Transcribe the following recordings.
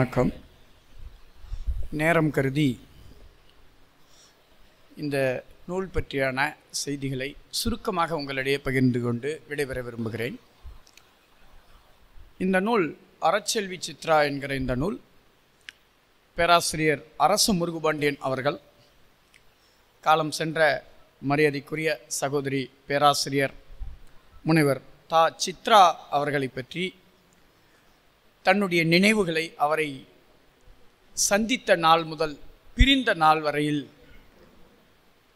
வணக்கம். நேரம் கருதி இந்த நூல் பற்றியான செய்திகளை சுருக்கமாக உங்களிடையே பகிர்ந்து கொண்டு விடைபெற விரும்புகிறேன். இந்த நூல் அறச்செல்வி சித்ரா என்கிற இந்த நூல் பேராசிரியர் அரசு முருகுபாண்டியன் அவர்கள் காலம் சென்ற மரியாதைக்குரிய சகோதரி பேராசிரியர் முனைவர் தா. சித்ரா அவர்களை பற்றி தன்னுடைய நினைவுகளை அவரை சந்தித்த நாள் முதல் பிரிந்த நாள் வரையில்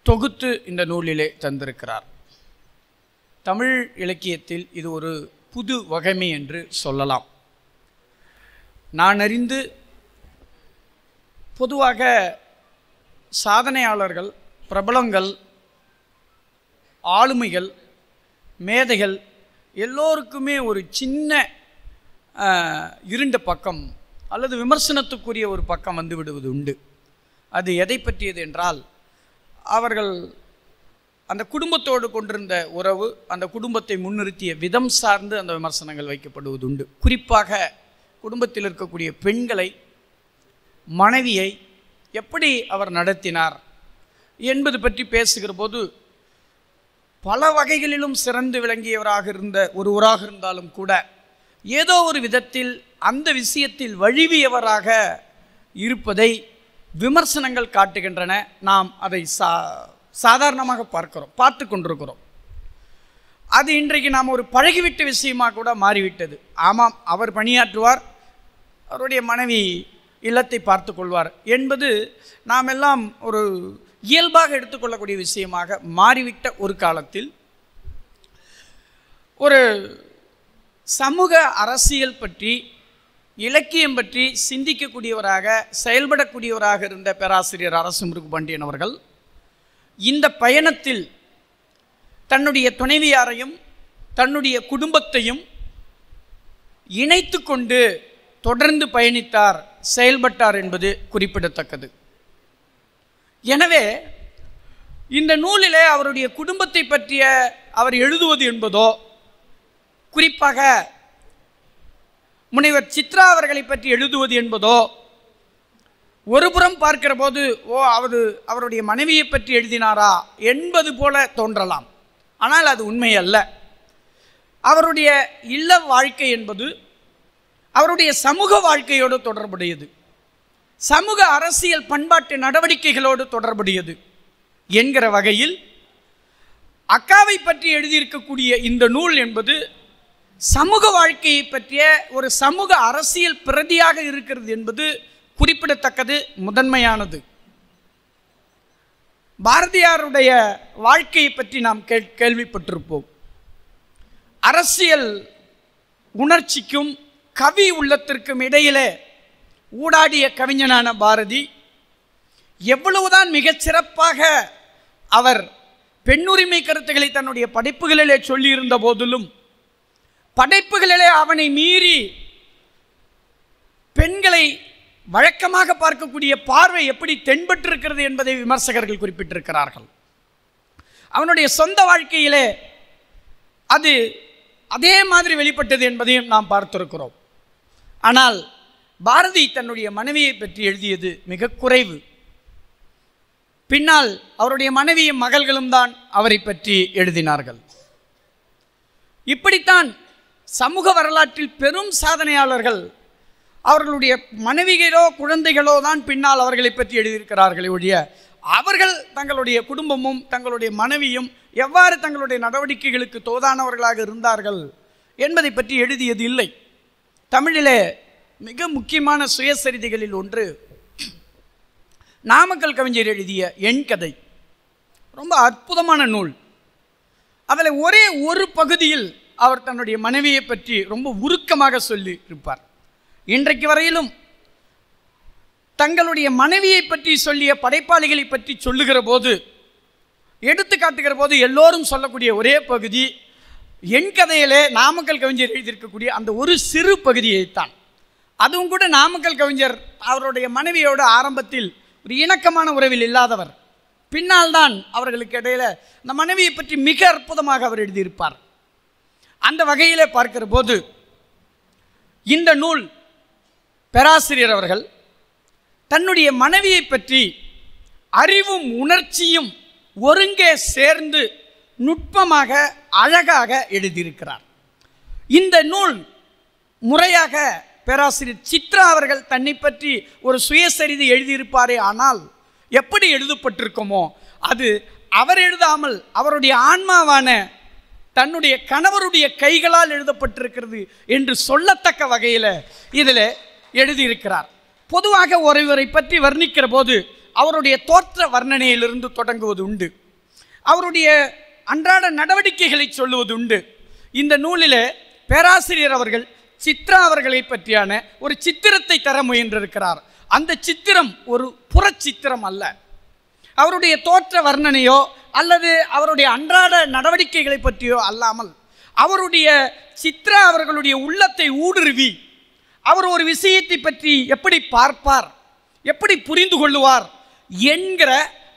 தொகுத்து இந்த நூலிலே தந்திருக்கிறார். தமிழ் இலக்கியத்தில் இது ஒரு புது வகைமை என்று சொல்லலாம். நான் அறிந்து பொதுவாக சாதனையாளர்கள், பிரபலங்கள், ஆளுமைகள், மேதைகள் எல்லோருக்குமே ஒரு சின்ன இருண்ட பக்கம் அல்லது விமர்சனத்துக்குரிய ஒரு பக்கம் வந்து விடுவது உண்டு. அது எதை பற்றியது என்றால், அவர்கள் அந்த குடும்பத்தோடு கொண்டிருந்த உறவு, அந்த குடும்பத்தை முன்னிறுத்திய விதம் சார்ந்து அந்த விமர்சனங்கள் வைக்கப்படுவது உண்டு. குறிப்பாக குடும்பத்தில் இருக்கக்கூடிய பெண்களை, மனைவியை எப்படி அவர் நடத்தினார் என்பது பற்றி பேசுகிற போது பல வகைகளிலும் சிறந்து விளங்கியவராக இருந்த ஒருவராக இருந்தாலும் கூட ஏதோ ஒரு விதத்தில் அந்த விஷயத்தில் வழுவியவராக இருப்பதை விமர்சனங்கள் காட்டுகின்றன. நாம் அதை சாதாரணமாக பார்த்து கொண்டிருக்கிறோம். அது இன்றைக்கு நாம் ஒரு பழகிவிட்ட விஷயமாக கூட மாறிவிட்டது. ஆமாம், அவர் பணியாற்றுவார், அவருடைய மனைவி இல்லத்தை பார்த்து கொள்வார் என்பது நாம் எல்லாம் ஒரு இயல்பாக எடுத்துக்கொள்ளக்கூடிய விஷயமாக மாறிவிட்ட ஒரு காலத்தில் ஒரு சமூக அரசியல் பற்றி, இலக்கியம் பற்றி சிந்திக்கக்கூடியவராக, செயல்படக்கூடியவராக இருந்த பேராசிரியர் அரசு முருகுபாண்டியன் அவர்கள் இந்த பயணத்தில் தன்னுடைய துணைவியாரையும் தன்னுடைய குடும்பத்தையும் இணைத்து கொண்டு தொடர்ந்து பயணித்தார், செயல்பட்டார் என்பது குறிப்பிடத்தக்கது. எனவே இந்த நூலிலே அவருடைய குடும்பத்தை பற்றிய அவர் எழுதுவது என்பதோ, குறிப்பாக முனைவர் சித்ரா அவர்களை பற்றி எழுதுவது என்பதோ, ஒருபுறம் பார்க்கிற போது அவருடைய மனைவியை பற்றி எழுதினாரா என்பது போல தோன்றலாம். ஆனால் அது உண்மை அல்ல. அவருடைய இல்ல வாழ்க்கை என்பது அவருடைய சமூக வாழ்க்கையோடு தொடர்புடையது, சமூக அரசியல் பண்பாட்டு நடவடிக்கைகளோடு தொடர்புடையது என்கிற வகையில் அக்காவை பற்றி எழுதியிருக்கக்கூடிய இந்த நூல் என்பது சமூக வாழ்க்கையை பற்றிய ஒரு சமூக அரசியல் பிரதியாக இருக்கிறது என்பது குறிப்பிடத்தக்கது, முதன்மையானது. பாரதியாருடைய வாழ்க்கையை பற்றி நாம் கேள்விப்பட்டிருப்போம். அரசியல் உணர்ச்சிக்கும் கவி உள்ளத்திற்கும் இடையிலே ஊடாடிய கவிஞனான பாரதி எவ்வளவுதான் மிகச்சிறப்பாக அவர் பெண்ணுரிமை கருத்துக்களை தன்னுடைய படைப்புகளிலே சொல்லியிருந்த போதிலும், படைப்புகளிலே அவனை மீறி பெண்களை வழக்கமாக பார்க்கக்கூடிய பார்வை எப்படி தென்பட்டிருக்கிறது என்பதை விமர்சகர்கள் குறிப்பிட்டிருக்கிறார்கள். அவனுடைய சொந்த வாழ்க்கையிலே அது அதே மாதிரி வெளிப்பட்டது என்பதையும் நாம் பார்த்திருக்கிறோம். ஆனால் பாரதி தன்னுடைய மனைவியை பற்றி எழுதியது மிக குறைவு. பின்னால் அவருடைய மனைவியும் மகள்களும் தான் அவரை பற்றி எழுதினார்கள். இப்படித்தான் சமூக வரலாற்றில் பெரும் சாதனையாளர்கள் அவர்களுடைய மனைவிகளோ குழந்தைகளோ தான் பின்னால் அவர்களை பற்றி எழுதியிருக்கிறார்களே ஒழிய, அவர்கள் தங்களுடைய குடும்பமும் தங்களுடைய மனைவியும் எவ்வாறு தங்களுடைய நடவடிக்கைகளுக்கு தோதானவர்களாக இருந்தார்கள் என்பதை பற்றி எழுதியது இல்லை. தமிழிலே மிக முக்கியமான சுயசரிதைகளில் ஒன்று நாமக்கல் கவிஞர் எழுதிய என் கதை. ரொம்ப அற்புதமான நூல். அதில் ஒரே ஒரு பகுதியில் அவர் தன்னுடைய மனைவியை பற்றி ரொம்ப உருக்கமாக சொல்லி இருப்பார். இன்றைக்கு வரையிலும் தங்களுடைய மனைவியை பற்றி சொல்லிய படைப்பாளிகளை பற்றி சொல்லுகிற போது, எடுத்து காட்டுகிற போது எல்லோரும் சொல்லக்கூடிய ஒரே பகுதி என் கதையிலே நாமக்கல் கவிஞர் எழுதியிருக்கக்கூடிய அந்த ஒரு சிறு பகுதியைத்தான். அதுவும் கூட நாமக்கல் கவிஞர் அவருடைய மனைவியோடு ஆரம்பத்தில் ஒரு இணக்கமான உறவில் இல்லாதவர். பின்னால் தான் அவர்களுக்கு இடையில அந்த மனைவியை பற்றி மிக அற்புதமாக அவர் எழுதியிருப்பார். அந்த வகையிலே பார்க்கிற போது இந்த நூல் பேராசிரியர் அவர்கள் தன்னுடைய மனைவியை பற்றி அறிவும் உணர்ச்சியும் ஒருங்கே சேர்ந்து நுட்பமாக அழகாக எழுதியிருக்கிறார். இந்த நூல் முறையாக பேராசிரியர் சித்ரா அவர்கள் தன்னை பற்றி ஒரு சுயசரிதை எழுதியிருப்பாரே, ஆனால் எப்படி எழுதப்பட்டிருக்குமோ அது அவர் எழுதாமல் அவருடைய ஆன்மாவான தன்னுடைய கணவருடைய கைகளால் எழுதப்பட்டிருக்கிறது என்று சொல்லத்தக்க வகையில் இதில் எழுதியிருக்கிறார். பொதுவாக ஒருவரை பற்றி வர்ணிக்கிற போது அவருடைய தோற்ற வர்ணனையிலிருந்து தொடங்குவது உண்டு, அவருடைய அன்றாட நடவடிக்கைகளை சொல்லுவது உண்டு. இந்த நூலில் பேராசிரியர் அவர்கள் சித்ரா அவர்களை பற்றியான ஒரு சித்திரத்தை தர முயன்றிருக்கிறார். அந்த சித்திரம் ஒரு புறச்சித்திரம் அல்ல. அவருடைய தோற்ற வர்ணனையோ அல்லது அவருடைய அன்றாட நடவடிக்கைகளை பற்றியோ அல்லாமல் அவருடைய சித்ரா அவர்களுடைய உள்ளத்தை ஊடுருவி அவர் ஒரு விஷயத்தை பற்றி எப்படி பார்ப்பார், எப்படி புரிந்து கொள்ளுவார் என்கிற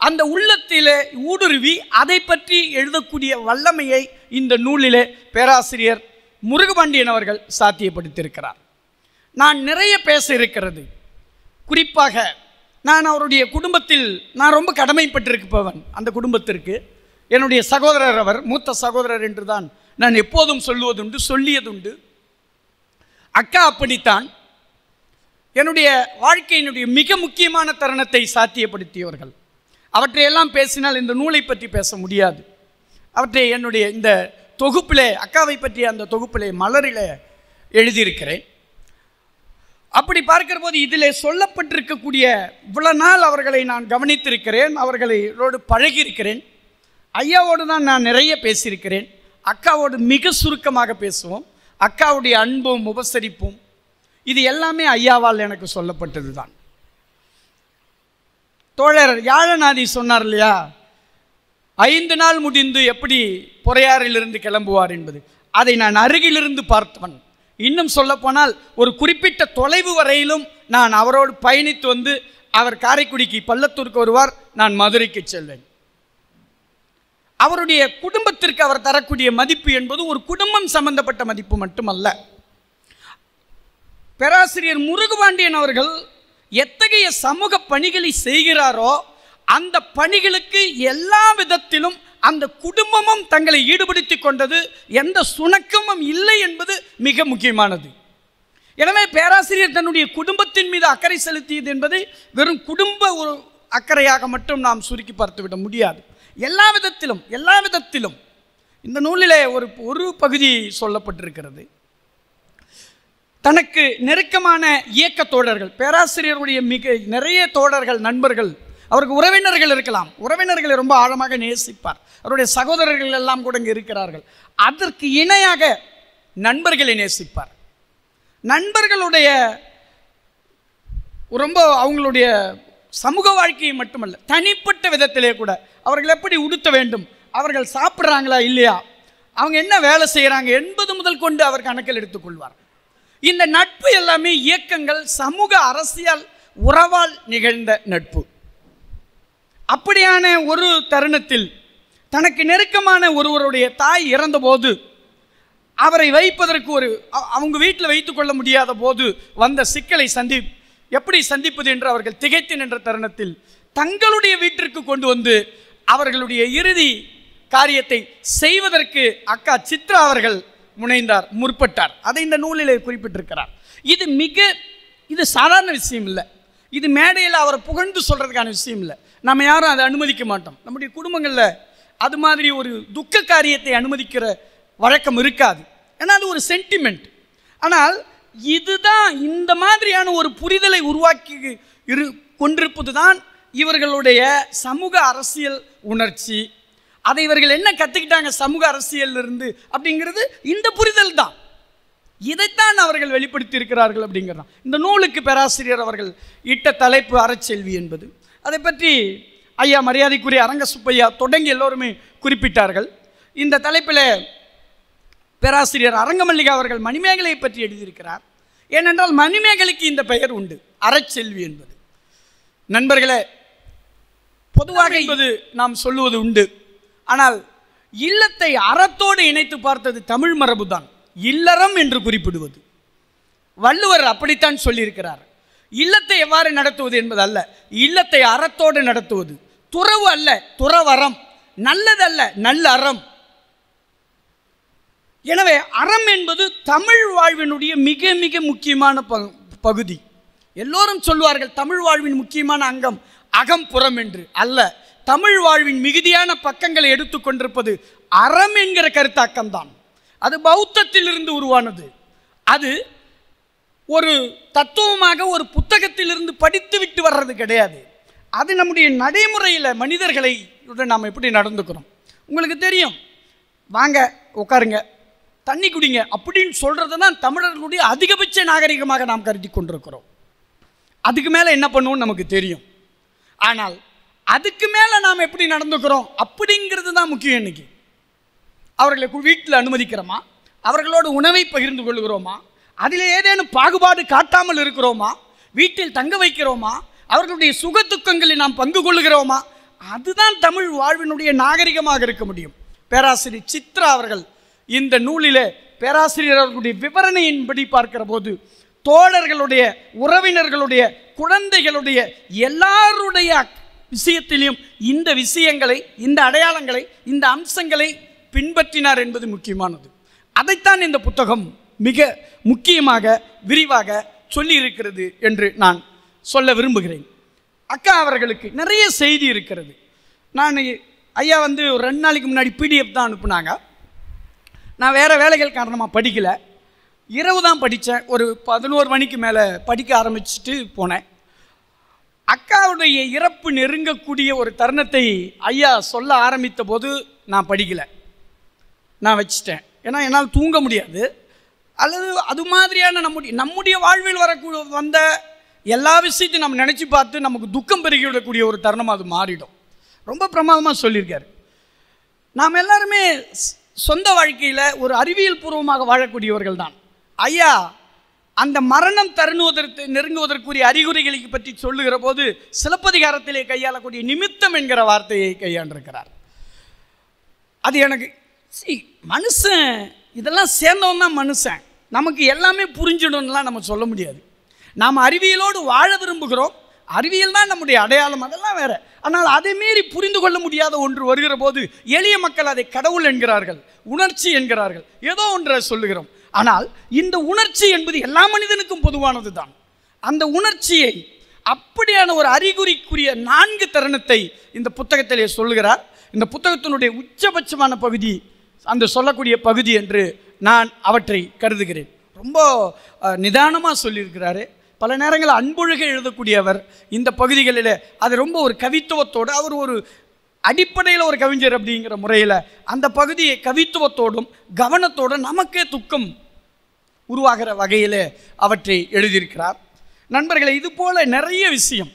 அந்த உள்ளத்திலே ஊடுருவி அதை பற்றி எழுதக்கூடிய வல்லமையை இந்த நூலிலே பேராசிரியர் முருகபாண்டியன் அவர்கள் சாத்தியப்படுத்தியிருக்கிறார். நான் நிறைய பேச இருக்கிறது. குறிப்பாக நான் அவருடைய குடும்பத்தில் நான் ரொம்ப கடமைப்பட்டிருப்பவன். அந்த குடும்பத்திற்கு என்னுடைய சகோதரர், அவர் மூத்த சகோதரர் என்று தான் நான் எப்போதும் சொல்லுவதுண்டு, சொல்லியதுண்டு. அக்கா அப்படித்தான். என்னுடைய வாழ்க்கையினுடைய மிக முக்கியமான தருணத்தை சாத்தியப்படுத்தியவர்கள். அவற்றையெல்லாம் பேசினால் இந்த நூலை பற்றி பேச முடியாது. அவற்றை என்னுடைய இந்த தொகுப்பிலே, அக்காவை பற்றிய அந்த தொகுப்பிலே மலரிலே எழுதியிருக்கிறேன். அப்படி பார்க்கிற போது இதில் சொல்லப்பட்டிருக்கக்கூடிய இவ்வளவு நாள் அவர்களை நான் கவனித்திருக்கிறேன், அவர்களோடு பழகியிருக்கிறேன். ஐயாவோடு தான் நான் நிறைய பேசியிருக்கிறேன். அக்காவோடு மிக சுருக்கமாக பேசுவோம். அக்காவுடைய அன்பும் உபசரிப்பும் இது எல்லாமே ஐயாவால் எனக்கு சொல்லப்பட்டது தான். தோழர் யாழநாதி சொன்னார் இல்லையா, 5 நாள் முடிந்து எப்படி பொறையாறிலிருந்து கிளம்புவார் என்பது. அதை நான் அருகிலிருந்து பார்த்தவன். இன்னும் சொல்லப்போனால் ஒரு குறிப்பிட்ட தொலைவு வரையிலும் நான் அவரோடு பயணித்து வந்து, அவர் காரைக்குடிக்கு பள்ளத்தூருக்கு வருவார், நான் மதுரைக்கு செல்வேன். அவருடைய குடும்பத்திற்கு அவர் தரக்கூடிய மதிப்பு என்பது ஒரு குடும்பம் சம்பந்தப்பட்ட மதிப்பு மட்டுமல்ல. பேராசிரியர் முருகபாண்டியன் அவர்கள் எத்தகைய சமூக பணிகளை செய்கிறாரோ அந்த பணிகளுக்கு எல்லா விதத்திலும் அந்த குடும்பமும் தங்களை ஈடுபடுத்தி கொண்டது, எந்த சுணக்கமும் இல்லை என்பது மிக முக்கியமானது. எனவே பேராசிரியர் தன்னுடைய குடும்பத்தின் மீது அக்கறை செலுத்தியது என்பதை வெறும் குடும்ப ஒரு அக்கறையாக மட்டும் நாம் சுருக்கி பார்த்துவிட முடியாது. எல்லா விதத்திலும் இந்த நூலிலே ஒரு பகுதி சொல்லப்பட்டிருக்கிறது. தனக்கு நெருக்கமான இயக்க தோழர்கள், பேராசிரியருடைய மிக நிறைய தோழர்கள், நண்பர்கள், அவருக்கு உறவினர்கள் இருக்கலாம், உறவினர்களை ரொம்ப ஆழமாக நேசிப்பார். அவருடைய சகோதரர்கள் எல்லாம் கூட இங்கே இருக்கிறார்கள். அதற்கு இணையாக நண்பர்களை நேசிப்பார். நண்பர்களுடைய ரொம்ப அவங்களுடைய சமூக வாழ்க்கையை மட்டுமல்ல, தனிப்பட்ட விதத்திலே கூட அவர்கள் எப்படி உடுத்த வேண்டும், அவர்கள் சாப்பிட்றாங்களா இல்லையா, அவங்க என்ன வேலை செய்கிறாங்க என்பது முதல் கொண்டு அவர் கணக்கில் எடுத்துக்கொள்வார். இந்த நட்பு எல்லாமே இயக்கங்கள், சமூக அரசியல் உறவால் நிகழ்ந்த நட்பு. அப்படியான ஒரு தருணத்தில் தனக்கு நெருக்கமான ஒருவருடைய தாய் இறந்தபோது அவரை வைப்பதற்கு அவங்க வீட்டில் வைத்துக் கொள்ள முடியாத போது வந்த சிக்கலை எப்படி சந்திப்பது என்று அவர்கள் திகைத்து நின்ற தருணத்தில் தங்களுடைய வீட்டிற்கு கொண்டு வந்து அவர்களுடைய இறுதி காரியத்தை செய்வதற்கு அக்கா சித்ரா அவர்கள் முற்பட்டார். அதை இந்த நூலிலே குறிப்பிட்டிருக்கிறார். இது சாதாரண விஷயம் இல்லை. இது மேடையில் அவரை புகழ்ந்து சொல்றதுக்கான விஷயம் இல்லை. நம்ம யாரும் அதை அனுமதிக்க மாட்டோம். நம்முடைய குடும்பங்களில் அது மாதிரி ஒரு துக்க காரியத்தை அனுமதிக்கிற வழக்கம் இருக்காது. ஏன்னா அது ஒரு சென்டிமெண்ட். ஆனால் இதுதான் இந்த மாதிரியான ஒரு புரிதலை உருவாக்கி கொண்டிருப்பது தான் இவர்களுடைய சமூக அரசியல் உணர்ச்சி. அதை இவர்கள் என்ன கற்றுக்கிட்டாங்க சமூக அரசியல் இருந்து அப்படிங்கிறது இந்த புரிதல் தான். இதைத்தான் அவர்கள் வெளிப்படுத்தி இருக்கிறார்கள் அப்படிங்கிறதான் இந்த நூலுக்கு பேராசிரியர் அவர்கள் இட்ட தலைப்பு அறச்செல்வி என்பது. அதை பற்றி ஐயா மரியாதைக்குரிய அரங்க சுப்பையா தொடங்கி எல்லோருமே குறிப்பிட்டார்கள். இந்த தலைப்பில் பேராசிரியர் அரங்கமல்லிகா அவர்கள் மணிமேகலையை பற்றி எழுதியிருக்கிறார். ஏனென்றால் மணிமேகலைக்கு இந்த பெயர் உண்டு, அறச்செல்வி என்பது. நண்பர்களே, பொதுவாக என்பது நாம் சொல்லுவது உண்டு. ஆனால் இல்லத்தை அறத்தோடு இணைத்து பார்த்தது தமிழ் மரபுதான். இல்லறம் என்று குறிப்பிடுவது வள்ளுவர் அப்படித்தான் சொல்லியிருக்கிறார். இல்லத்தை எவ்வாறு நடத்துவது என்பது அல்ல, இல்லத்தை அறத்தோடு நடத்துவது. துறவு அல்ல, துறவறம். நல்லதல்ல, நல்ல அறம். எனவே அறம் என்பது தமிழ் வாழ்வினுடைய மிக மிக முக்கியமான பகுதி. எல்லோரும் சொல்வார்கள் தமிழ் வாழ்வின் முக்கியமான அங்கம் அகம் புறம் என்று. அல்ல, தமிழ் வாழ்வின் மிகுதியான பக்கங்களை எடுத்துக்கொண்டிருப்பது அறம் என்கிற கருத்தாக்கம்தான். அது பௌத்தத்திலிருந்து உருவானது. அது ஒரு தத்துவமாக ஒரு புத்தகத்திலிருந்து படித்து விட்டு வர்றது கிடையாது. அது நம்முடைய நடைமுறையில் மனிதர்களை நாம் எப்படி நடந்துக்கிறோம். உங்களுக்கு தெரியும், வாங்க உட்காருங்க, தண்ணி குடிங்க அப்படின்னு சொல்கிறது தான் தமிழர்களுடைய அதிகபட்ச நாகரிகமாக நாம் கருதி கொண்டிருக்கிறோம். அதுக்கு மேலே என்ன பண்ணுவோம்னு நமக்கு தெரியும். ஆனால் அதுக்கு மேலே நாம் எப்படி நடந்துக்கிறோம் அப்படிங்கிறது தான் முக்கியம். இன்னைக்கு அவர்களை வீட்டில் அனுமதிக்கிறோமா, அவர்களோடு உணவை பகிர்ந்து கொள்கிறோமா, அதில் ஏதேனும் பாகுபாடு காட்டாமல் இருக்கிறோமா, வீட்டில் தங்க வைக்கிறோமா, அவர்களுடைய சுக துக்கங்களை நாம் பங்கு கொள்கிறோமா, அதுதான் தமிழ் வாழ்வினுடைய நாகரிகமாக இருக்க முடியும். பேராசிரியர் சித்ரா அவர்கள் இந்த நூலிலே பேராசிரியர் அவர்களுடைய விவரணையின்படி பார்க்கிற போது தோழர்களுடைய, உறவினர்களுடைய, குழந்தைகளுடைய எல்லாருடைய விஷயத்திலையும் இந்த விஷயங்களை, இந்த அடையாளங்களை, இந்த அம்சங்களை பின்பற்றினார் என்பது முக்கியமானது. அதைத்தான் இந்த புத்தகம் மிக முக்கியமாக விரிவாக சொல்லி இருக்கிறது என்று நான் சொல்ல விரும்புகிறேன். அக்கா அவர்களுக்கு நிறைய செய்தி இருக்கிறது. நான் ஐயா ஒரு 2 நாளைக்கு முன்னாடி PDF தான் அனுப்புனாங்க. நான் வேறு வேலைகள் காரணமாக படிக்கலை, இரவு தான் படித்தேன். ஒரு 11 மணிக்கு மேலே படிக்க ஆரம்பிச்சுட்டு போனேன். அக்காவுடைய இறப்பு நெருங்கக்கூடிய ஒரு தருணத்தை ஐயா சொல்ல ஆரம்பித்த போது நான் படிக்கலை, நான் வச்சிட்டேன். ஏன்னா என்னால் தூங்க முடியாது. அல்லது அது மாதிரியான நம்முடைய வாழ்வில் வந்த எல்லா விஷயத்தையும் நம்ம நினச்சி பார்த்து நமக்கு துக்கம் பெருகிவிடக்கூடிய ஒரு தருணம் அது மாறிடும். ரொம்ப பிரமாதமாக சொல்லியிருக்காரு. நாம் எல்லாருமே சொந்த வாழ்க்கையில் ஒரு அறிவியல் பூர்வமாக வாழக்கூடியவர்கள் தான். ஐயா அந்த மரணம் நெருங்குவதற்குரிய அறிகுறிகளை பற்றி சொல்லுகிற போது சிலப்பதிகாரத்திலே கையாளக்கூடிய நிமித்தம் என்கிற வார்த்தையை கையாண்டிருக்கிறார். அது எனக்கு மனுஷன் இதெல்லாம் சேர்ந்தவன் தான் மனுஷன். நமக்கு எல்லாமே புரிஞ்சிடும்லாம் நம்ம சொல்ல முடியாது. நாம் அறிவியலோடு வாழ விரும்புகிறோம், அறிவியல் தான் நம்முடைய அடையாளம், அதெல்லாம் வேற. ஆனால் அதை மீறி புரிந்து கொள்ள முடியாத ஒன்று வருகிற போது எளிய மக்கள் அதை கடவுள் என்கிறார்கள், உணர்ச்சி என்கிறார்கள், ஏதோ ஒன்றை சொல்லுகிறோம். ஆனால் இந்த உணர்ச்சி என்பது எல்லா மனிதனுக்கும் பொதுவானது தான். அந்த உணர்ச்சியை அப்படியான ஒரு அறிகுறிக்குரிய 4 தருணத்தை இந்த புத்தகத்திலே சொல்லுகிறார். இந்த புத்தகத்தினுடைய உச்சபட்சமான பகுதி அந்த சொல்லக்கூடிய பகுதி என்று நான் அவற்றை கருதுகிறேன். ரொம்ப நிதானமாக சொல்லியிருக்கிறாரு. பல நேரங்களில் அன்பொழுக எழுதக்கூடியவர். இந்த பகுதிகளில் அது ரொம்ப ஒரு கவித்துவத்தோடு, அவர் ஒரு அடிப்படையில் ஒரு கவிஞர் அப்படிங்கிற முறையில் அந்த பகுதியை கவித்துவத்தோடும் கவனத்தோடும் நமக்கே துக்கம் உருவாகிற வகையில் அவற்றை எழுதியிருக்கிறார். நண்பர்களை, இது போல் நிறைய விஷயம்.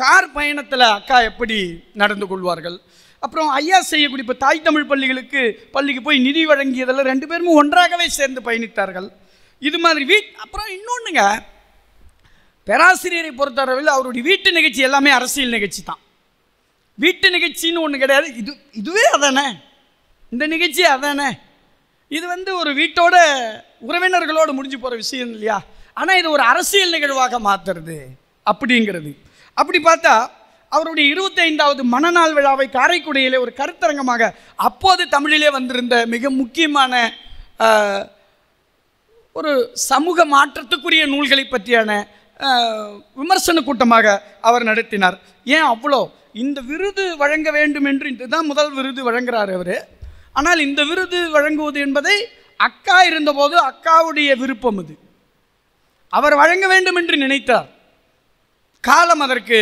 கார் பயணத்தில் அக்கா எப்படி நடந்து கொள்வார்கள், அப்புறம் ஐயா செய்யக்கூடிய இப்போ தாய் தமிழ் பள்ளிக்கு போய் நிதி வழங்கியதில் 2 பேருமே ஒன்றாகவே சேர்ந்து பயணித்தார்கள். இது மாதிரி அப்புறம் இன்னொன்றுங்க, பேராசிரியரை பொறுத்தளவில் அவருடைய வீட்டு நிகழ்ச்சி எல்லாமே அரசியல் நிகழ்ச்சி தான். வீட்டு நிகழ்ச்சின்னு ஒன்று கிடையாது. இதுவே அதானே, இந்த நிகழ்ச்சி அதானே. இது ஒரு வீட்டோட உறவினர்களோடு முடிஞ்சு போகிற விஷயம் இல்லையா. ஆனால் இது ஒரு அரசியல் நிகழ்வாக மாற்றுறது அப்படிங்கிறது. அப்படி பார்த்தா அவருடைய 25வது மணநாள் விழாவை காரைக்குடியிலே ஒரு கருத்தரங்கமாக அப்போது தமிழிலே வந்திருந்த மிக முக்கியமான ஒரு சமூக மாற்றத்துக்குரிய நூல்களை பற்றியான விமர்சன கூட்டமாக அவர் நடத்தினார். ஏன் அவ்வளோ இந்த விருது வழங்க வேண்டும் என்று இதுதான் முதல் விருது வழங்குகிறார் அவர். ஆனால் இந்த விருது வழங்குவது என்பதை அக்கா இருந்தபோது அக்காவுடைய விருப்பம், இது அவர் வழங்க வேண்டும் என்று நினைத்தார். காலம் அதற்கு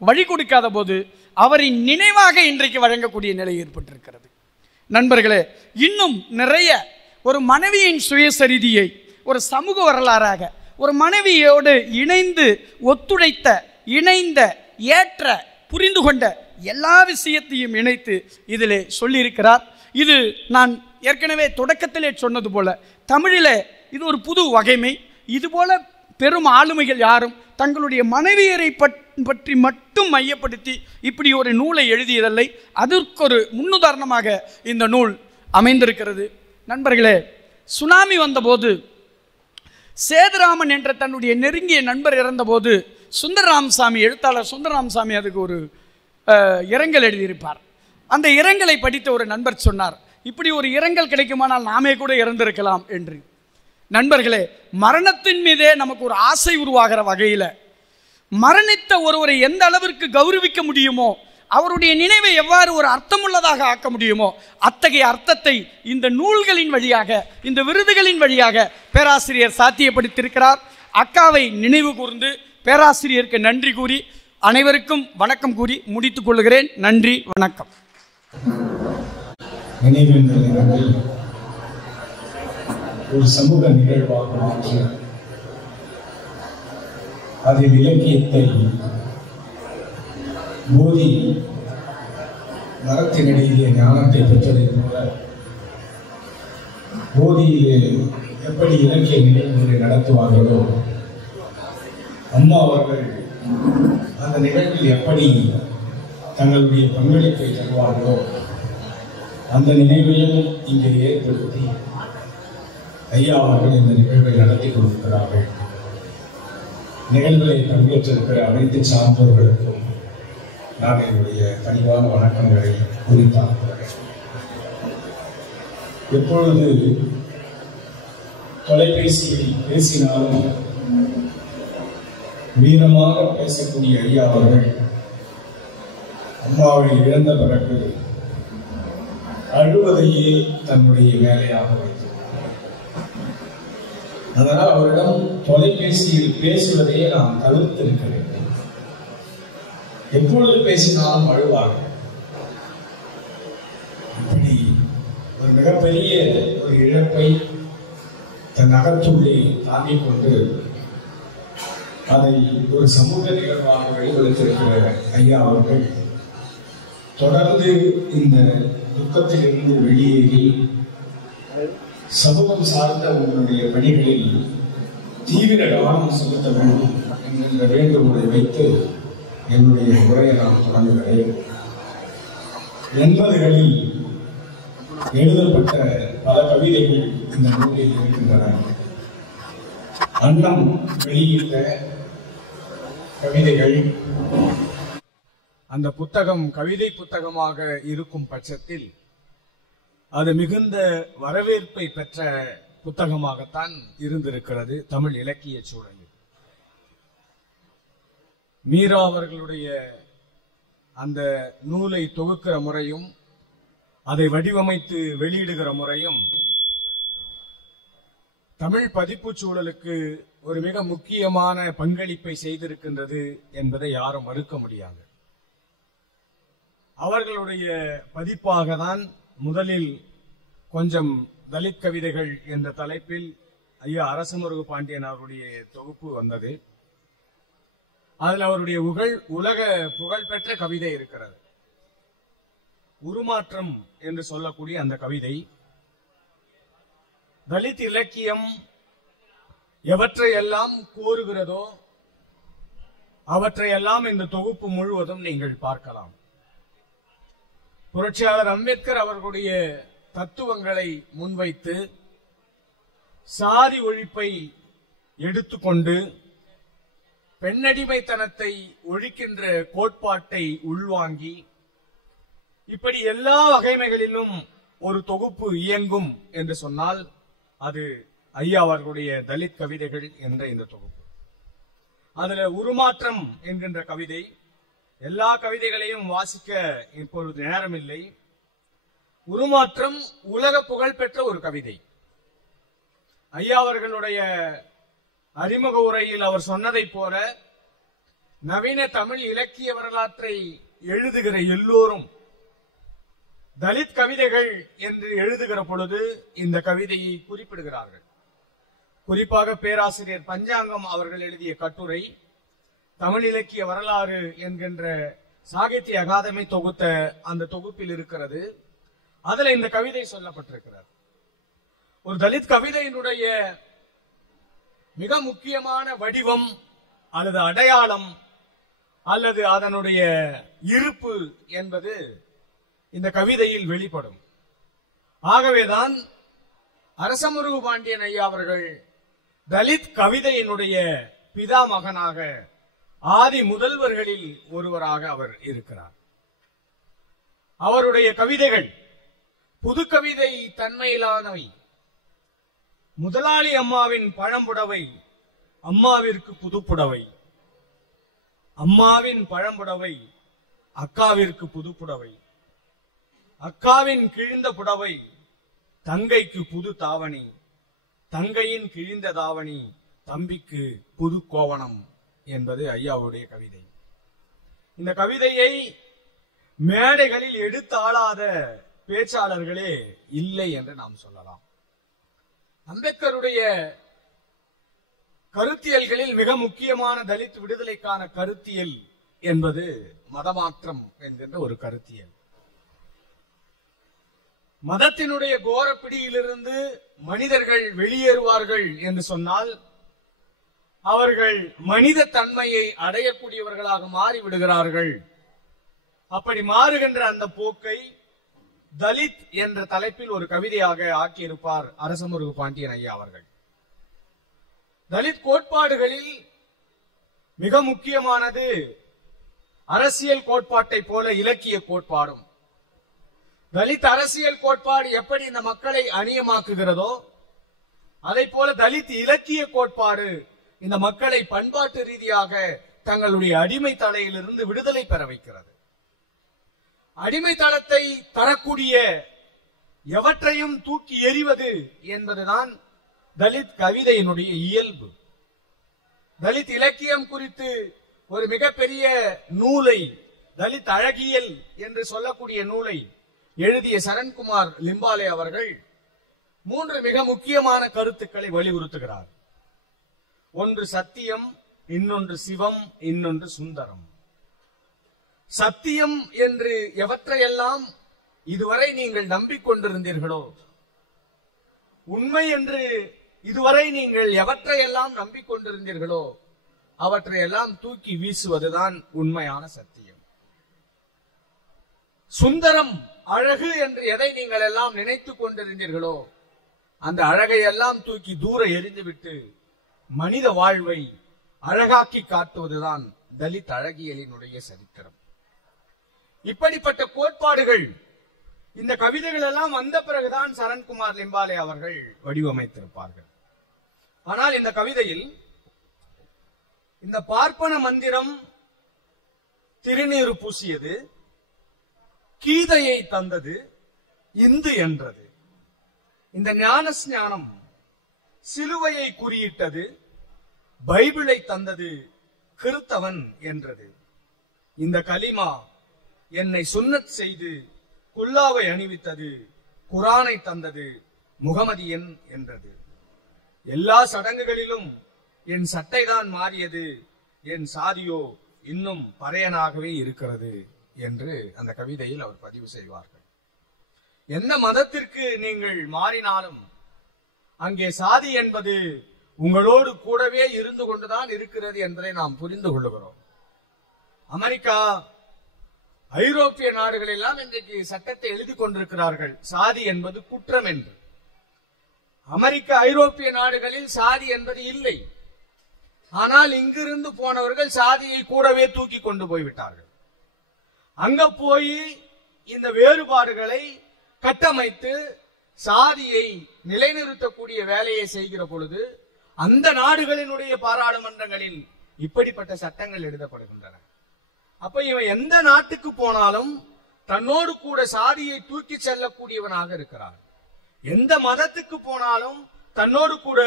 வழி கொடுக்காத போது அவரின் நினைவாக இன்றைக்கு வழங்கக்கூடிய நிலை ஏற்பட்டிருக்கிறது. நண்பர்களே, இன்னும் நிறைய ஒரு மனைவியின் சுயசரிதியை ஒரு சமூக வரலாறாக, ஒரு மனைவியோடு இணைந்து ஒத்துழைத்த, இணைந்த, ஏற்ற, புரிந்து கொண்ட எல்லா விஷயத்தையும் இணைத்து இதிலே சொல்லியிருக்கிறார். இது நான் ஏற்கனவே தொடக்கத்திலே சொன்னது போல தமிழில் இது ஒரு புது வகைமை. இதுபோல பெரும் ஆளுமைகள் யாரும் தங்களுடைய மனைவியரை பற்றி மட்டும் மையப்படுத்தி இப்படி ஒரு நூலை எழுதியதில்லை. அதற்கு ஒரு முன்னுதாரணமாக இந்த நூல் அமைந்திருக்கிறது. நண்பர்களே, சுனாமி வந்தபோது சேதுராமன் என்ற தன்னுடைய நெருங்கிய நண்பர் இறந்தபோது சுந்தரராமசாமி, எழுத்தாளர் சுந்தரராமசாமி அதுக்கு ஒரு இரங்கல் எழுதியிருப்பார். அந்த இரங்கலை படித்த ஒரு நண்பர் சொன்னார், இப்படி ஒரு இரங்கல் கிடைக்குமானால் நாமே கூட இறந்திருக்கலாம் என்று. நண்பர்களே, மரணத்தின் மீதே நமக்கு ஒரு ஆசை உருவாகிற வகையில் மரணித்த ஒருவரை எந்த அளவிற்கு கௌரவிக்க முடியுமோ, அவருடைய நினைவை எவ்வாறு ஒரு அர்த்தமுள்ளதாக ஆக்க முடியுமோ, அத்தகைய அர்த்தத்தை இந்த நூல்களின் வழியாக, இந்த விருதுகளின் வழியாக பேராசிரியர் சாத்தியப்படுத்தியிருக்கிறார். அக்காவை நினைவு கூர்ந்து பேராசிரியருக்கு நன்றி கூறி அனைவருக்கும் வணக்கம் கூறி முடித்துக் கொள்கிறேன். நன்றி, வணக்கம். ஒரு சமூக நிகழ்வாக மாற்றி அதில் இலக்கியத்தை போதி மரத்தினிடையே ஞானத்தை பெற்றதை போல போதியிலே எப்படி இலக்கிய நிகழ்வுகளை நடத்துவார்களோ, அம்மா அவர்கள் அந்த நிகழ்வில் எப்படி தங்களுடைய பங்களிப்பை தருவார்களோ அந்த நினைவையும் இங்கே ஏற்படுத்தி ஐயா அவர்கள் இந்த நிகழ்வை நடத்தி கொடுக்கிறார்கள். நிகழ்வுகளை பங்கேற்றிருக்கிற அனைத்து சான்றோர்களுக்கும் நான் என்னுடைய பணிவான வணக்கங்களை குறித்தாக்குகிறேன். எப்பொழுது தொலைபேசியில் பேசினாலும் வீரமாக பேசக்கூடிய ஐயா அவர்கள் அம்மாவை இழந்த பிறகு அழுவதையே தன்னுடைய வேலையாக வைத்தார். அதனால் அவரிடம் தொலைபேசியில் பேசுவதையே நான் தவிர்த்திருக்கிறேன். எப்பொழுது பேசினாலும் அழுவார்கள். இப்படி ஒரு மிகப்பெரிய ஒரு இழப்பை தன் அகத்துள்ளே தாங்கிக் கொண்டு அதை ஒரு சமூக நிகழ்வாக வெளிப்படுத்தியிருக்கிற ஐயா அவர்கள் தொடர்ந்து இந்த துக்கத்திலிருந்து வெளியேறி சமூகம் சார்ந்த உங்களுடைய பணிகளில் தீவிர கவனம் செலுத்த வேண்டும் என்கின்ற வேண்டுகோளை வைத்து என்னுடைய உரையை நான் தொடங்குகிறேன். 80களில் எழுதப்பட்ட பல கவிதைகள் இந்த நூலில் இருக்கின்றன. அண்ணம் வெளியிட்ட கவிதைகள் அந்த புத்தகம் கவிதை புத்தகமாக இருக்கும் பட்சத்தில் அது மிகுந்த வரவேற்பை பெற்ற புத்தகமாகத்தான் இருந்திருக்கிறது தமிழ் இலக்கிய சூழலில். மீரா அவர்களுடைய அந்த நூலை தொகுக்கிற முறையும் அதை வடிவமைத்து வெளியிடுகிற முறையும் தமிழ் பதிப்பு சூழலுக்கு ஒரு மிக முக்கியமான பங்களிப்பை செய்திருக்கின்றது என்பதை யாரும் மறுக்க முடியாது. அவர்களுடைய பதிப்பாக தான் முதலில் கொஞ்சம் தலித் கவிதைகள் என்ற தலைப்பில் ஐயா அரசமுருகு பாண்டியன் அவருடைய தொகுப்பு வந்தது. அதில் அவருடைய உலக புகழ்பெற்ற கவிதை இருக்கிறது. உருமாற்றம் என்று சொல்லக்கூடிய அந்த கவிதை தலித் இலக்கியம் எவற்றையெல்லாம் கோருகிறதோ அவற்றையெல்லாம் இந்த தொகுப்பு முழுவதும் நீங்கள் பார்க்கலாம். புரட்சியாளர் அம்பேத்கர் அவர்களுடைய தத்துவங்களை முன்வைத்து சாதி ஒழிப்பை எடுத்துக்கொண்டு பெண்ணடிமைத்தனத்தை ஒழிக்கின்ற கோட்பாட்டை உள்வாங்கி இப்படி எல்லா வகைமைகளிலும் ஒரு தொகுப்பு இயங்கும் என்று சொன்னால் அது ஐயா அவர்களுடைய தலித் கவிதைகள் என்ற இந்த தொகுப்பு. அதுல உருமாற்றம் என்கின்ற கவிதை, எல்லா கவிதைகளையும் வாசிக்க இப்பொழுது நேரமில்லை. உருமாற்றம் உலக புகழ்பெற்ற ஒரு கவிதை. ஐயா அவர்களுடைய அறிமுக உரையில் அவர் சொன்னதை போல நவீன தமிழ் இலக்கிய வரலாற்றை எழுதுகிற எல்லோரும் தலித் கவிதைகள் என்று எழுதுகிற பொழுது இந்த கவிதையை குறிப்பிடுகிறார்கள். குறிப்பாக பேராசிரியர் பஞ்சாங்கம் அவர்கள் எழுதிய கட்டுரை தமிழ் இலக்கிய வரலாறு என்கின்ற சாகித்ய அகாதமி தொகுத்த அந்த தொகுப்பில் இருக்கிறது. அதுல இந்த கவிதை சொல்லப்பட்டிருக்கிறது. ஒரு தலித் கவிதையினுடைய மிக முக்கியமான வடிவம் அல்லது அடையாளம் அல்லது அதனுடைய இருப்பு என்பது இந்த கவிதையில் வெளிப்படும். ஆகவேதான் அரசமுருகு பாண்டியன் ஐயா அவர்கள் தலித் கவிதையினுடைய பிதாமகனாக ஆதி முதல்வர்களில் ஒருவராக அவர் இருக்கிறார். அவருடைய கவிதைகள் புது கவிதை தன்மையிலானவை. முதலாளி அம்மாவின் பழம்புடவை அம்மாவிற்கு புதுப்புடவை, அம்மாவின் பழம்புடவை அக்காவிற்கு புதுப்புடவை, அக்காவின் கிழிந்த புடவை தங்கைக்கு புது தாவணி, தங்கையின் கிழிந்த தாவணி தம்பிக்கு புது கோவணம் என்பது ஐயாவுடைய கவிதை. இந்த கவிதையை மேடைகளில் எடுத்தாளாத பேச்சாளர்களே இல்லை என்று நாம் சொல்லலாம். அம்பேத்கருடைய கருத்தியல்களில் மிக முக்கியமான தலித் விடுதலைக்கான கருத்தியல் என்பது மதமாற்றம் என்கின்ற ஒரு கருத்தியல். மதத்தினுடைய கோர பிடியிலிருந்து மனிதர்கள் வெளியேறுவார்கள் என்று சொன்னால் அவர்கள் மனித தன்மையை அடையக்கூடியவர்களாக மாறிவிடுகிறார்கள். அப்படி மாறுகின்ற அந்த போக்கை தலித் என்ற தலைப்பில் ஒரு கவிதையாக ஆக்கியிருப்பார் அரசமுருகு பாண்டியன் ஐயா அவர்கள். தலித் கோட்பாடுகளில் மிக முக்கியமானது அரசியல் கோட்பாட்டை போல இலக்கிய கோட்பாடும். தலித் அரசியல் கோட்பாடு எப்படி இந்த மக்களை அந்நியமாக்குகிறதோ அதை போல தலித் இலக்கிய கோட்பாடு இந்த மக்களை பண்பாட்டு ரீதியாக தங்களுடைய அடிமை தலையிலிருந்து விடுதலை பெற வைக்கிறது. அடிமை தளத்தை தரக்கூடிய எவற்றையும் தூக்கி எறிவது என்பதுதான் தலித் கவிதையினுடைய இயல்பு. தலித் இலக்கியம் குறித்து ஒரு மிகப்பெரிய நூலை, தலித் அழகியல் என்று சொல்லக்கூடிய நூலை எழுதிய சரண்குமார் லிம்பாலே அவர்கள் 3 மிக முக்கியமான கருத்துக்களை வலியுறுத்துகிறார். ஒன்று சத்தியம், இன்னொன்று சிவம், இன்னொன்று சுந்தரம். சத்தியம் என்று எவற்றையெல்லாம் இதுவரை நீங்கள் நம்பிக்கொண்டிருந்தீர்களோ, உண்மை என்று இதுவரை நீங்கள் எவற்றையெல்லாம் நம்பிக்கொண்டிருந்தீர்களோ அவற்றையெல்லாம் தூக்கி வீசுவதுதான் உண்மையான சத்தியம். சுந்தரம், அழகு என்று எதை நீங்கள் எல்லாம் நினைத்துக் கொண்டிருந்தீர்களோ அந்த அழகை எல்லாம் தூக்கி தூர எறிந்துவிட்டு மனித வாழ்வை அழகாக்கி காட்டுவதுதான் தலித் அழகியலினுடைய சரித்திரம். இப்படிப்பட்ட கோட்பாடுகள் இந்த கவிதைகள் எல்லாம் வந்த பிறகுதான் சரண்குமார் லிம்பாலே அவர்கள் வடிவமைத்திருப்பார்கள். ஆனால் இந்த கவிதையில் இந்த பார்ப்பன மந்திரம் திருநீறு பூசியது, கீதையை தந்தது, இந்து என்றது. இந்த ஞானஸ்ஞானம் சிலுவையை குறியிட்டது, பைபிளை தந்தது, கிறித்தவன் என்றது. இந்த கலிமா என்னை சுன்னத் செய்து குல்லாவை அணிவித்தது, குரானை தந்தது, முகமதியன் என்றது. எல்லா சடங்குகளிலும் என் சட்டைதான் மாறியது, என் சாதியோ இன்னும் பறையனாகவே இருக்கிறது என்று அந்த கவிதையில் அவர் பதிவு செய்வார்கள். எந்த மதத்திற்கு நீங்கள் மாறினாலும் அங்கே சாதி என்பது உங்களோடு கூடவே இருந்து கொண்டுதான் இருக்கிறது என்பதை நாம் புரிந்து கொள்ளுகிறோம். அமெரிக்கா, ஐரோப்பிய நாடுகள் எல்லாம் இன்றைக்கு சட்டத்தை எழுதி கொண்டிருக்கிறார்கள், சாதி என்பது குற்றம் என்று. அமெரிக்க, ஐரோப்பிய நாடுகளில் சாதி என்பது இல்லை. ஆனால் இங்கிருந்து போனவர்கள் சாதியை கூடவே தூக்கி கொண்டு போய்விட்டார்கள். அங்க போய் இந்த வேறுபாடுகளை கட்டமைத்து சாதியை நிலைநிறுத்தக்கூடிய வேலையை செய்கிற பொழுது அந்த நாடுகளினுடைய பாராளுமன்றங்களில் இப்படிப்பட்ட சட்டங்கள் எழுதப்படுகின்றன. அப்ப இவன் எந்த நாட்டுக்கு போனாலும் தன்னோடு கூட சாதியை தூக்கி செல்லக்கூடியவனாக இருக்கிறான். எந்த மதத்துக்கு போனாலும் தன்னோடு கூட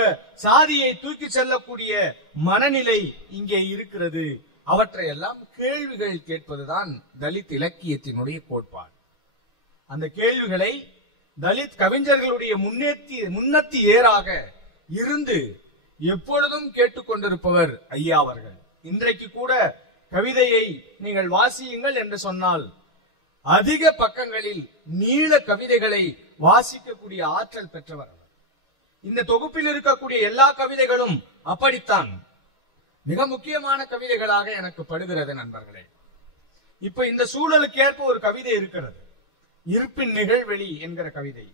சாதியை தூக்கி செல்லக்கூடிய மனநிலை இங்கே இருக்கிறது. அவற்றையெல்லாம் கேள்விகள் கேட்பதுதான் தலித் இலக்கியத்தினுடைய கோட்பாடு. அந்த கேள்விகளை தலித் கவிஞர்களுடைய முன்னத்தி ஏறாக இருந்து எப்பொழுதும் கேட்டுக்கொண்டிருப்பவர் ஐயா அவர்கள். இன்றைக்கு கூட கவிதையை நீங்கள் வாசியுங்கள் என்று சொன்னால் அதிக பக்கங்களில் நீள கவிதைகளை வாசிக்கக்கூடிய ஆற்றல் பெற்றவர். இந்த தொகுப்பில் இருக்கக்கூடிய எல்லா கவிதைகளும் அப்படித்தான் மிக முக்கியமான கவிதைகளாக எனக்கு படுகிறது நண்பர்களே. இப்ப இந்த சூழலுக்கு ஏற்ப ஒரு கவிதை இருக்கிறது, இருப்பின் நிகழ்வெளி என்கிற கவிதை.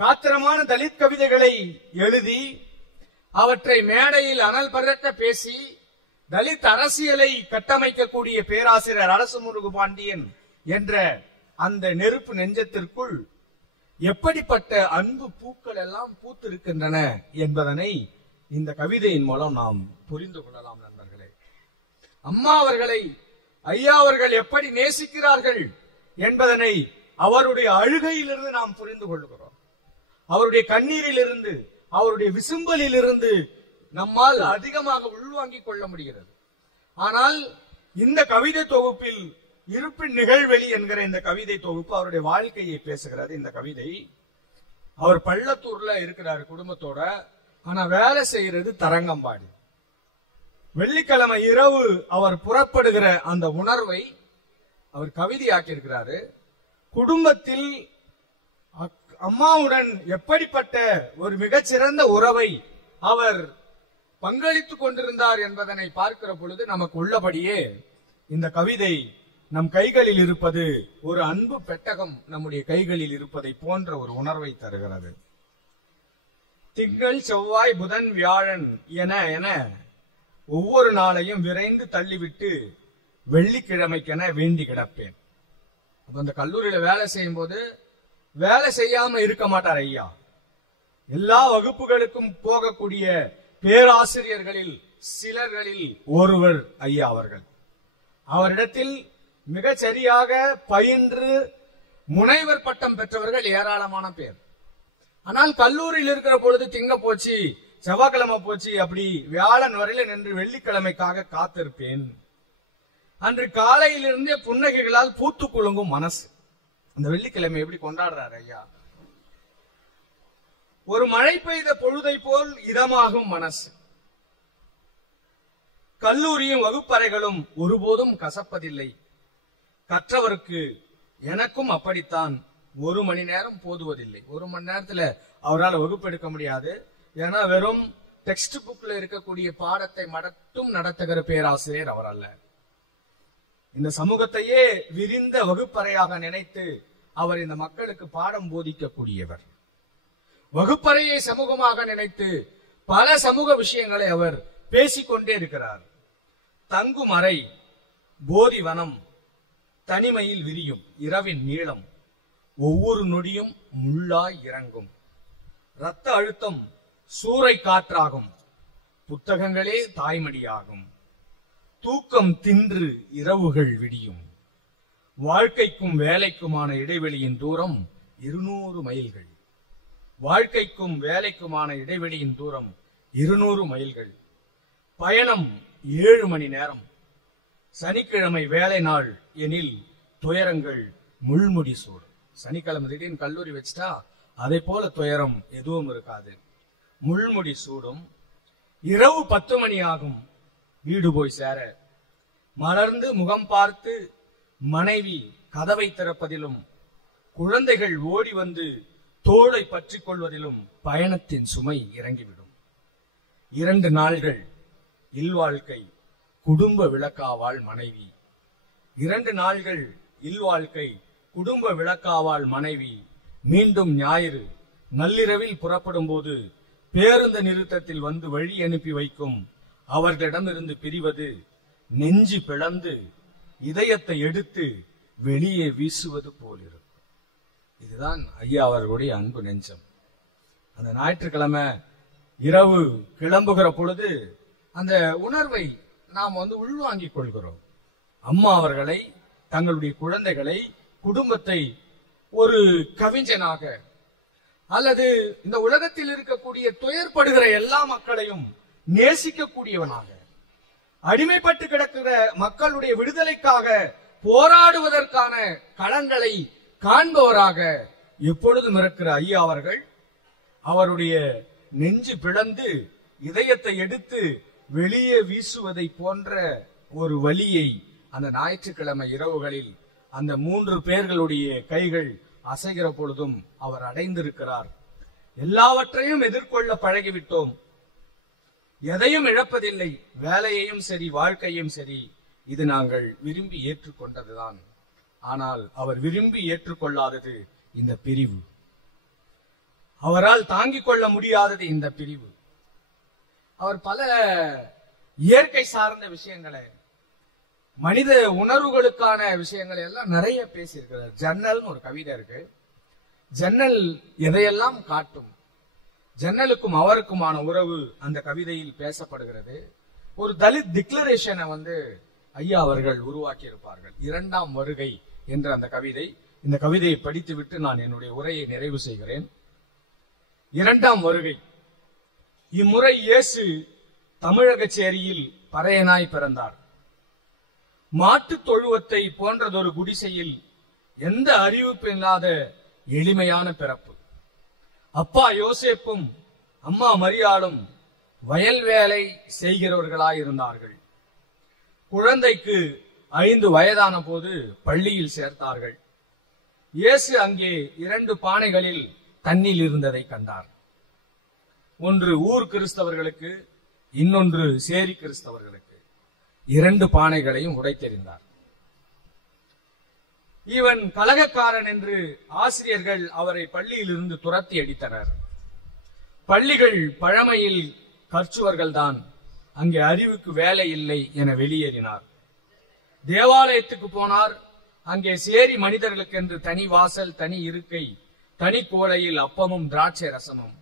காத்திரமான தலித் கவிதைகளை எழுதி அவற்றை மேடையில் அனல் பறக்க பேசி தலித் அரசியலை கட்டமைக்கக்கூடிய பேராசிரியர் அரசுமுருகு பாண்டியன் என்ற அந்த நெருப்பு நெஞ்சத்திற்குள் எப்படிப்பட்ட அன்பு பூக்கள் எல்லாம் பூத்திருக்கின்றன என்பதனை இந்த கவிதையின் மூலம் நாம் புரிந்து கொள்ளலாம் நண்பர்களே. அம்மா அவர்களை ஐயா அவர்கள் எப்படி நேசிக்கிறார்கள் என்பதனை அவருடைய அழுகையிலிருந்து நாம் புரிந்து கொள்கிறோம். அவருடைய கண்ணீரிலிருந்து, அவருடைய விசும்பலில் இருந்து நம்மால் அதிகமாக உள்வாங்கிக் கொள்ள முடிகிறது. ஆனால் இந்த கவிதை தொகுப்பில் இருப்பின் நிகழ்வெளி என்கிற இந்த கவிதை தொகுப்பு அவருடைய வாழ்க்கையை பேசுகிறது. இந்த கவிதை, அவர் பள்ளத்தூர்ல இருக்கிறார் குடும்பத்தோட, ஆனா வேலை செய்யறது தரங்கம்பாடி. வெள்ளிக்கிழமை இரவு அவர் புறப்படுகிற அந்த உணர்வை அவர் கவிதையாக்கி இருக்கிறாரு. குடும்பத்தில் அம்மாவுடன் எப்படிப்பட்ட ஒரு மிகச்சிறந்த உறவை அவர் பங்களித்துக் கொண்டிருந்தார் என்பதனை பார்க்கிற பொழுது நமக்கு உள்ளபடியே இந்த கவிதை நம் கைகளில் இருப்பது ஒரு அன்பு பெட்டகம் நம்முடைய கைகளில் இருப்பதை போன்ற ஒரு உணர்வை தருகிறது. திங்கள், செவ்வாய், புதன், வியாழன் என ஒவ்வொரு நாளையும் விரைந்து தள்ளிவிட்டு வெள்ளிக்கிழமைக்கென வேண்டி கிடப்பேன். அந்த கல்லூரியில வேலை செய்யும் போது வேலை செய்யாம இருக்க மாட்டார் ஐயா. எல்லா வகுப்புகளுக்கும் போகக்கூடிய பேராசிரியர்களில் சிலர்களில் ஒருவர் ஐயா அவர்கள். அவரிடத்தில் மிக சரியாக பயின்று முனைவர் பட்டம் பெற்றவர்கள் ஏராளமான பேர். ஆனால் கல்லூரியில் இருக்கிற பொழுது திங்க போச்சு, செவ்வாய்க்கிழமை போச்சு, அப்படி வியாழன் வரையில நின்று வெள்ளிக்கிழமைக்காக காத்திருப்பேன். அன்று காலையிலிருந்தே புன்னகைகளால் பூத்து குலுங்கும் மனசு. அந்த வெள்ளிக்கிழமை எப்படி கொண்டாடுறாரு ஐயா? ஒரு மழை பெய்த பொழுதை போல் இதமாகும் மனசு. கல்லூரியும் வகுப்பறைகளும் ஒருபோதும் கசப்பதில்லை. கற்றவருக்கு எனக்கும் அப்படித்தான். ஒரு மணி நேரம் போதுவதில்லை. ஒரு மணி நேரத்துல அவரால் வகுப்பு எடுக்க முடியாது. ஏன்னா வெறும் டெக்ஸ்ட் புக்ல இருக்கக்கூடிய பாடத்தை மட்டும் நடத்துகிற பேராசிரியர் அவர் அல்ல. இந்த சமூகத்தையே விரிந்த வகுப்பறையாக நினைத்து அவர் இந்த மக்களுக்கு பாடம் போதிக்கக்கூடியவர். வகுப்பறையை சமூகமாக நினைத்து பல சமூக விஷயங்களை அவர் பேசிக்கொண்டே இருக்கிறார். தங்கும் அறை, போதி வனம், தனிமையில் விரியும் இரவின் நீளம், ஒவ்வொரு நொடியும் முள்ளாய் இறங்கும், இரத்த அழுத்தம் சூறை காற்றாகும், புத்தகங்களே தாய்மடியாகும், தூக்கம் தின்று இரவுகள் விடியும், வாழ்க்கைக்கும் வேலைக்குமான இடைவெளியின் தூரம் 200 மைல்கள், வாழ்க்கைக்கும் வேலைக்குமான இடைவெளியின் தூரம் 200 மைல்கள், பயணம் 7 மணி நேரம், சனிக்கிழமை வேலை நாள் எனில் துயரங்கள் முள்முடி சூடும். சனிக்கிழமை திடீர்னு கல்லூரி வச்சுட்டா அதே போல துயரம் எதுவும் இருக்காது. முள்முடி சூடும். இரவு 10 மணி ஆகும் வீடு போய் சேர. மலர்ந்து முகம் பார்த்து மனைவி கதவை திறப்பதிலும், குழந்தைகள் ஓடி வந்து தோளை பற்றிக் கொள்வதிலும் பயணத்தின் சுமை இறங்கிவிடும். 2 நாள்கள் இல்வாழ்க்கை, குடும்ப விளக்காவாள் மனைவி. 2 நாள்கள் இல்வாழ்க்கை, குடும்ப விளக்காவாள் மனைவி. மீண்டும் ஞாயிறு நள்ளிரவில் புறப்படும் போது பேருந்து நிறுத்தத்தில் வந்து வழி அனுப்பி வைக்கும் அவர்களிடமிருந்து பிரிவது நெஞ்சு பிளந்து இதயத்தை எடுத்து வெளியே வீசுவது போலிருக்கும். இதுதான் ஐயா அவர்களுடைய அன்பு நெஞ்சம். அந்த ஞாயிற்றுக்கிழமை இரவு கிளம்புகிற பொழுது அந்த உணர்வை நாம் உள்வாங்கிக் கொள்கிறோம். அம்மா அவர்களை, தங்களுடைய குழந்தைகளை, குடும்பத்தை ஒரு கவிஞனாக அல்லது இந்த உலகத்தில் இருக்கக்கூடிய துயர்படுகிற எல்லா மக்களையும் நேசிக்கக்கூடியவனாக, அடிமைப்பட்டு கிடக்கிற மக்களுடைய விடுதலைக்காக போராடுவதற்கான களங்களை காண்பவராக எப்பொழுதும் இருக்கிற ஐயா அவர்கள் அவருடைய நெஞ்சு பிளந்து இதயத்தை எடுத்து வெளியே வீசுவதை போன்ற ஒரு வலியை அந்த ஞாயிற்றுக்கிழமை இரவுகளில் அந்த 3 பேர்களுடைய கைகள் அசைகிற பொழுதும் அவர் அடைந்திருக்கிறார். எல்லாவற்றையும் எதிர்கொள்ள பழகிவிட்டோம், எதையும் இழப்பதில்லை, வேலையையும் சரி வாழ்க்கையும் சரி, இது நாங்கள் விரும்பி ஏற்றுக்கொண்டதுதான். ஆனால் அவர் விரும்பி ஏற்றுக்கொள்ளாதது இந்த பிரிவு. அவரால் தாங்கிக் கொள்ள முடியாதது இந்த பிரிவு. அவர் பல இயற்கை சார்ந்த விஷயங்களை, மனித உணர்வுகளுக்கான விஷயங்களை எல்லாம் நிறைய பேசியிருக்கிறார். ஜன்னல்னு ஒரு கவிதை இருக்கு. ஜன்னல் எதையெல்லாம் காட்டும், ஜன்னலுக்கும் அவருக்குமான உறவு அந்த கவிதையில் பேசப்படுகிறது. ஒரு தலித் டிக்ளரேஷனை ஐயா அவர்கள் உருவாக்கி இருப்பார்கள். 2ஆம் வருகை என்ற அந்த கவிதை. இந்த கவிதையை படித்துவிட்டு நான் என்னுடைய உரையை நிறைவு செய்கிறேன். 2ஆம் வருகை. இம்முறை இயேசு தமிழகச்சேரியில் பறையனாய் பிறந்தார். மாட்டுத் தொழுவத்தை போன்றதொரு குடிசையில், எந்த அறிவிப்பு இல்லாத எளிமையான பிறப்பு. அப்பா யோசேப்பும் அம்மா மரியாளும் வயல் வேலை செய்கிறவர்களாயிருந்தார்கள். குழந்தைக்கு 5 வயதான போது பள்ளியில் சேர்த்தார்கள். இயேசு அங்கே 2 பானைகளில் தண்ணீர் இருந்ததை கண்டார். ஒன்று ஊர் கிறிஸ்தவர்களுக்கு, இன்னொன்று சேரி கிறிஸ்தவர்களுக்கு. 2 பானைகளையும் உடைத்தெறிந்தார். இவன் கலகக்காரன் என்று ஆசிரியர்கள் அவரை பள்ளியில் இருந்து துரத்தி அடித்தனர். பள்ளிகள் பழமையில் கற்சுவர்கள் தான், அங்கே அறிவுக்கு வேலை இல்லை என வெளியேறினார். தேவாலயத்துக்கு போனார். அங்கே சேரி மனிதர்களுக்கு என்று தனி வாசல், தனி இருக்கை, தனி கோடையில் அப்பமும் திராட்சை ரசமும்,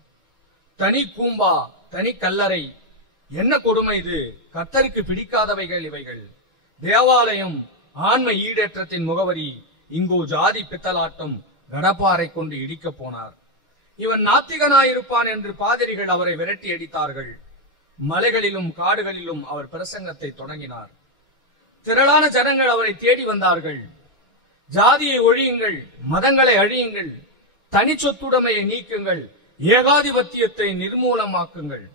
தனி கூம்பா, தனி கல்லறை. என்ன கொடுமை இது! கர்த்தருக்கு பிடிக்காதவைகள் இவைகள். தேவாலயம் ஆன்ம ஈடேற்றத்தின் முகவரி. இங்கோ ஜாதி பித்தலாட்டம் கடப்பாறை கொண்டு இடிக்க போனார். இவன் நாத்திகனாயிருப்பான் என்று பாதிரிகள் அவரை விரட்டி அடித்தார்கள். மலைகளிலும் காடுகளிலும் அவர் பிரசங்கத்தை தொடங்கினார். திரளான ஜனங்கள் அவரை தேடி வந்தார்கள். ஜாதியை ஒழியுங்கள், மதங்களை அழியுங்கள், தனி சொத்துடைமையை நீக்குங்கள், ஏகாதிபத்தியத்தை நிர்மூலமாக்குங்கள்,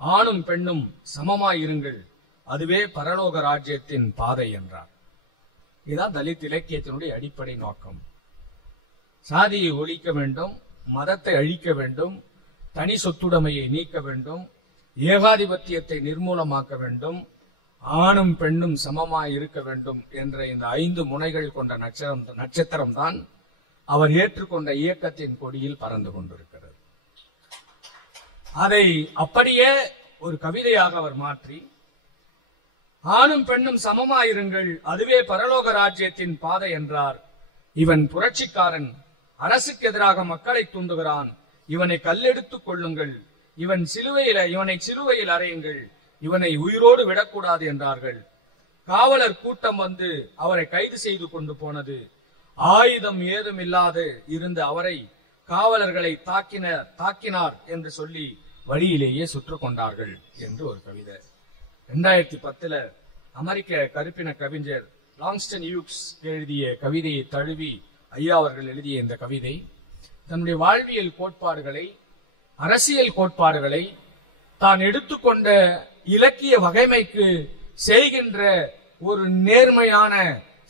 ஆணும் பெண்ணும் சமமாயிருங்கள், அதுவே பரலோக ராஜ்யத்தின் பாதை என்றார். இதுதான் தலித் இலக்கியத்தினுடைய அடிப்படை நோக்கம். சாதியை ஒழிக்க வேண்டும், மதத்தை அழிக்க வேண்டும், தனி சொத்துடைமையை நீக்க வேண்டும், ஏகாதிபத்தியத்தை நிர்மூலமாக்க வேண்டும், ஆணும் பெண்ணும் சமமாய் இருக்க வேண்டும் என்ற இந்த 5 முனைகள் கொண்ட நட்சத்திரம் தான் அவர் ஏற்றுக்கொண்ட இயக்கத்தின் கொடியில் பறந்து கொண்டிருக்கிறது. அதை அப்படியே ஒரு கவிதையாக அவர் மாற்றி, ஆணும் பெண்ணும் சமமாயிருங்கள், அதுவே பரலோக ராஜ்யத்தின் பாதை என்றார். இவன் புரட்சிக்காரன், அரசுக்கு எதிராக மக்களை தூண்டுகிறான், இவனை கல்லெடுத்துக் கொள்ளுங்கள், இவனை சிலுவையில் அறையுங்கள், இவனை உயிரோடு விடக்கூடாது என்றார்கள். காவலர் கூட்டம் வந்து அவரை கைது செய்து கொண்டு போனது. ஆயுதம் ஏதும் இல்லாது இருந்த அவரை காவலர்களை தாக்கினார் என்று சொல்லி வழியிலேயே சுட்டுக் கொண்டார்கள் என்று ஒரு கவிதை. 2010 அமெரிக்க கருப்பின கவிஞர் லாங்ஸ்டன் ஹியூக்ஸ் எழுதிய கவிதையை தழுவி ஐயா அவர்கள் எழுதிய இந்த கவிதை தன்னுடைய வாழ்வியல் கோட்பாடுகளை, அரசியல் கோட்பாடுகளை தான் எடுத்துக்கொண்ட இலக்கிய வகைமைக்கு செய்கின்ற ஒரு நேர்மையான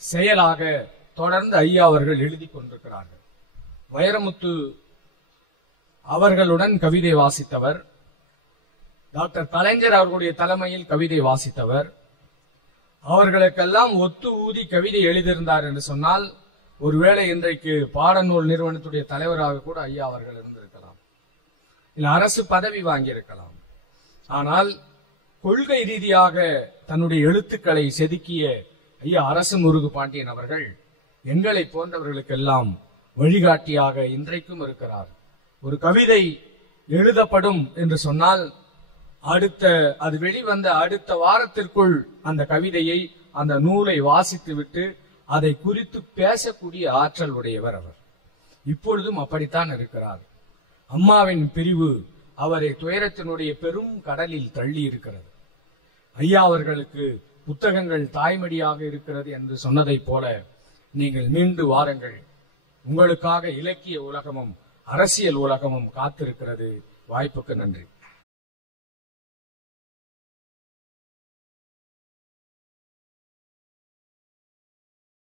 செயலாக தொடர்ந்து ஐயா அவர்கள் எழுதி கொண்டிருக்கிறார்கள். வைரமுத்து அவர்களுடன் கவிதை வாசித்தவர், டாக்டர் கலைஞர் அவர்களுடைய தலைமையில் கவிதை வாசித்தவர். அவர்களுக்கெல்லாம் ஒத்து ஊதி கவிதை எழுதியிருந்தார் என்று சொன்னால், ஒருவேளை இன்றைக்கு பாடநூல் நிறுவனத்துடைய தலைவராக கூட ஐயா அவர்கள் இருந்திருக்கலாம், இல்ல அரசு பதவி வாங்கியிருக்கலாம். ஆனால் கொள்கை ரீதியாக தன்னுடைய எழுத்துக்களை செதுக்கிய ஐயா அரசு முருகு பாண்டியன் அவர்கள் எங்களை போன்றவர்களுக்கெல்லாம் வழிகாட்டியாக இன்றைக்கும் இருக்கிறார். ஒரு கவிதை எழுதப்படும் என்று சொன்னால் அது வெளிவந்த அடுத்த வாரத்திற்குள் அந்த கவிதையை, அந்த நூலை வாசித்து விட்டு அதை குறித்து பேசக்கூடிய ஆற்றல் உடையவர் அவர். இப்பொழுதும் அப்படித்தான் இருக்கிறார். அம்மாவின் பிரிவு அவரை துயரத்தினுடைய பெரும் கடலில் தள்ளி இருக்கிறது. ஐயா அவர்களுக்கு புத்தகங்கள் தாய்மடியாக இருக்கிறது என்று சொன்னதை போல நீங்கள் மீண்டு வாருங்கள். உங்களுக்காக இலக்கிய உலகமும் அரசியல் உலகமும் காத்திருக்கிறது. வாய்ப்புக்கு நன்றி.